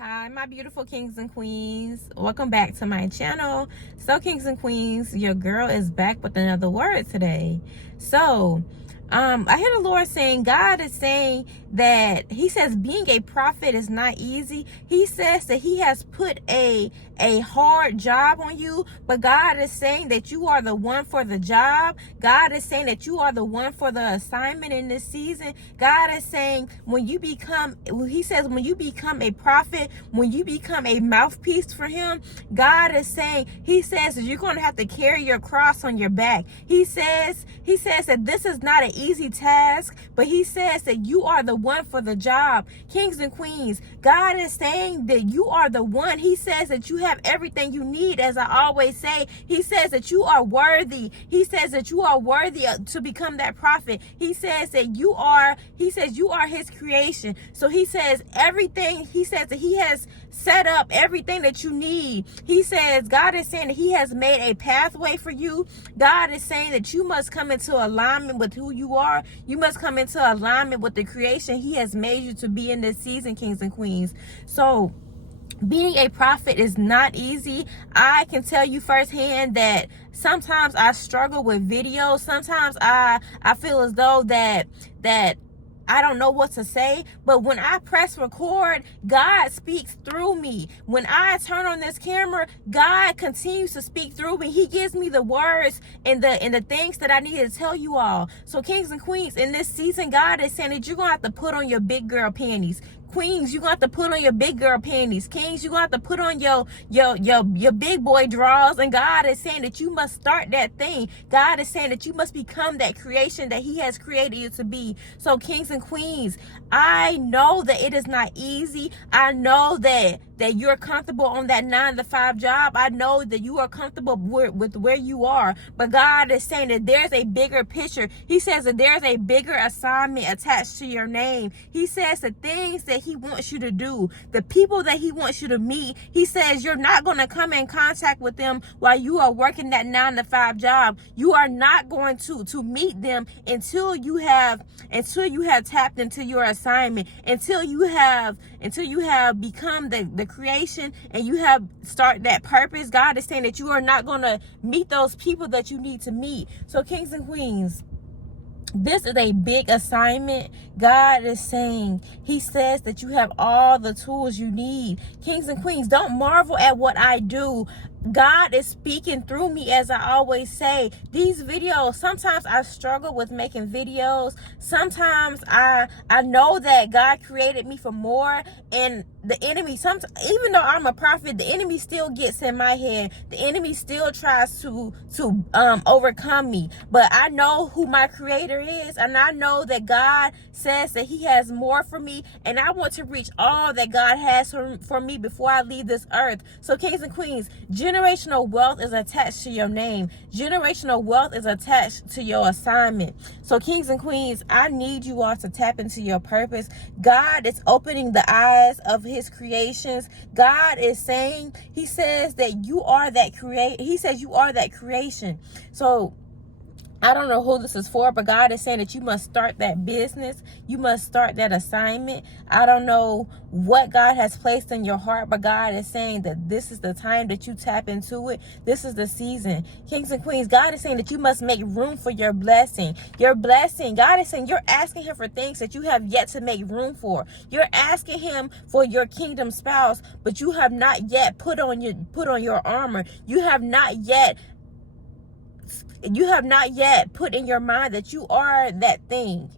Hi, my beautiful kings and queens. Welcome back to my channel. So, kings and queens, your girl is back with another word today. So, I hear the Lord saying, God is saying that He says being a prophet is not easy. He says that He has put a hard job on you, but God is saying that you are the one for the job. God is saying that you are the one for the assignment in this season. God is saying He says when you become a prophet, when you become a mouthpiece for Him, God is saying, He says that you're going to have to carry your cross on your back. He says that this is not an easy task, but He says that you are the one for the job. Kings and queens, God is saying that you are the one. He says that you have everything you need. As I always say, He says that you are worthy. He says that you are worthy to become that prophet. He says that you are His creation. So He says everything. He says that He has set up everything that you need. He says, God is saying that He has made a pathway for you. God is saying that you must come into alignment with who you are. You must come into alignment with the creation He has made you to be in this season, kings and queens. So being a prophet is not easy. I can tell you firsthand that sometimes I struggle with videos. Sometimes I feel as though that I don't know what to say, but when I press record, God speaks through me. When I turn on this camera, God continues to speak through me. He gives me the words and the things that I need to tell you all. So kings and queens, in this season, God is saying that you're going to have to put on your big girl panties. Queens, you're going to have to put on your big girl panties. Kings, you're going to have to put on your big boy drawers. And God is saying that you must start that thing. God is saying that you must become that creation that He has created you to be. So kings and queens, I know that it is not easy. I know that you're comfortable on that 9-to-5 job. I know that you are comfortable with where you are. But God is saying that there's a bigger picture. He says that there's a bigger assignment attached to your name. He says the things that He wants you to do, the people that He wants you to meet. He says you're not going to come in contact with them while you are working that 9-to-5 job. You are not going to meet them until you have tapped into your assignment, until you have become the creation and you have start that purpose. God is saying that you are not going to meet those people that you need to meet. So kings and queens, this is a big assignment. God is saying, He says that you have all the tools you need. Kings and queens, don't marvel at what I do. God is speaking through me, as I always say. These videos, sometimes I struggle with making videos. Sometimes I know that God created me for more, and the enemy, even though I'm a prophet, the enemy still gets in my head. The enemy still tries to overcome me. But I know who my creator is, and I know that God says that He has more for me, and I want to reach all that God has for me before I leave this earth. So kings and queens, generational wealth is attached to your name. Generational wealth is attached to your assignment. So kings and queens, I need you all to tap into your purpose. God is opening the eyes of His creations. God is saying, He says that you are that He says you are that creation. So I don't know who this is for, but God is saying that you must start that business. You must start that assignment. I don't know what God has placed in your heart, but God is saying that this is the time that you tap into it. This is the season. Kings and queens, God is saying that you must make room for your blessing. Your blessing. God is saying you're asking Him for things that you have yet to make room for. You're asking Him for your kingdom spouse, but you have not yet put on your armor. You have not yet put in your mind that you are that thing.